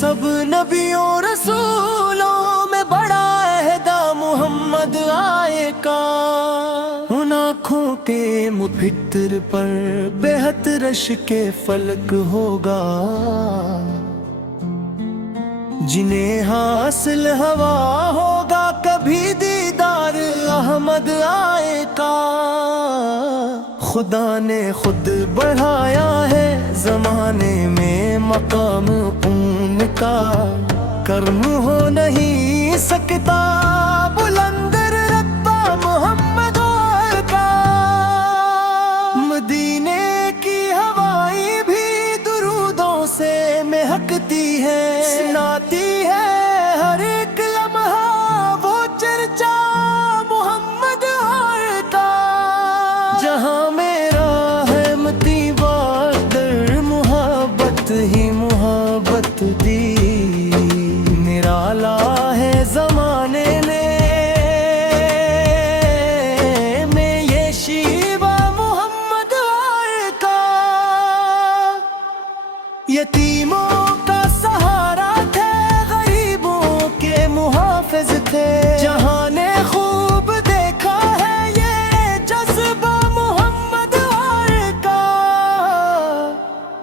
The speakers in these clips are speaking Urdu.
سب نبیوں رسولوں میں بڑا عہدہ محمد آئے کا، ان آنکھوں کے مفطر پر بہت رش کے فلک ہوگا، جنہیں حاصل ہوا ہوگا کبھی دیدار احمد آئے کا۔ خدا نے خود بڑھایا ہے زمانے میں مقام ان کا، کرم ہو نہیں سکتا بلند رتبہ محمد کا۔ مدینے کی ہوائیں بھی درودوں سے مہکتی ہے، سناتی ہے ہر ایک لمحہ وہ چرچا محمد کا۔ جہاں میرا ہے متی بادر محبت ہی محبت دی، نرالا ہے زمانے میں یہ شیوہ محمد کا۔ یتیموں کا سہارا تھے، غریبوں کے محافظ تھے، جہاں نے خوب دیکھا ہے یہ جذبہ محمد کا۔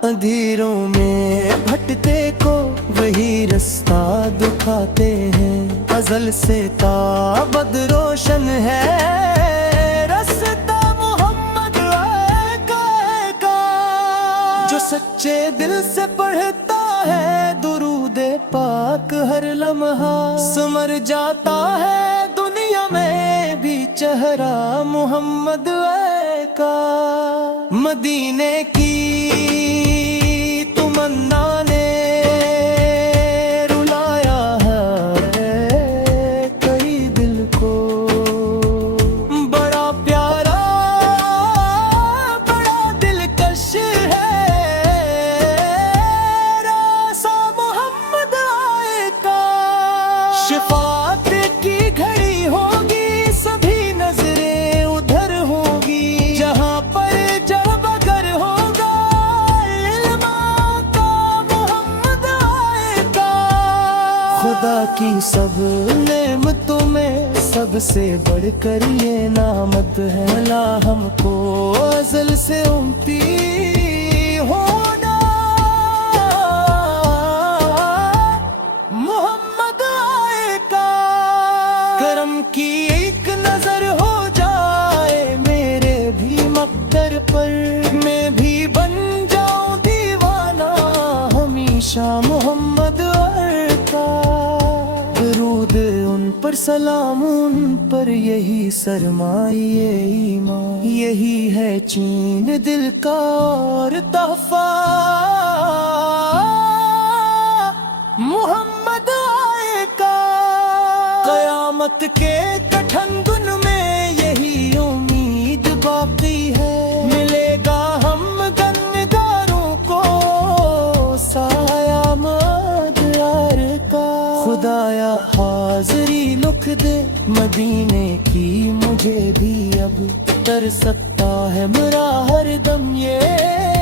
اندھیروں میں بھٹتے کو وہی رستہ دکھاتے ہیں، ازل سے تابد روشن ہے رستہ محمد کا۔ جو سچے دل سے پڑھتا ہے درود پاک ہر لمحہ، سمر جاتا ہے دنیا میں بھی چہرہ محمد کا۔ مدینے کی تمنا نے رلایا ہے کئی دل کو، بڑا پیارا بڑا دلکش ہے راسا محمد کا۔ شفاعت کی گھڑی ہوگی سبھی نظریں ادھر ہوں گی، جہاں پر جب اگر ہوگا علم کا محمد کا۔ خدا کی سب نعمتوں میں سب سے بڑھ کر یہ نعمت ہے، بھلا ہم کو ازل سے امتی ہونا محمد کا۔ کرم کی ایک نظر ہو جائے میرے بھی مقدر پر، میں بھی بن جاؤں دیوانہ ہمیشہ محمد کا۔ درود ان پر سلام ان پر، یہی سرمایہ ایمان، یہی ہے چین دل کا اور تحفہ محمد کا۔ قیامت کے کٹھن دن میں یہی امید باقی ہے، ملے گا ہم گنہگاروں کو سایہ مدیار کا۔ خدایا حاضری لکھ دے مدینے کی مجھے بھی، اب تر سکتا ہے میرا ہر دم یہ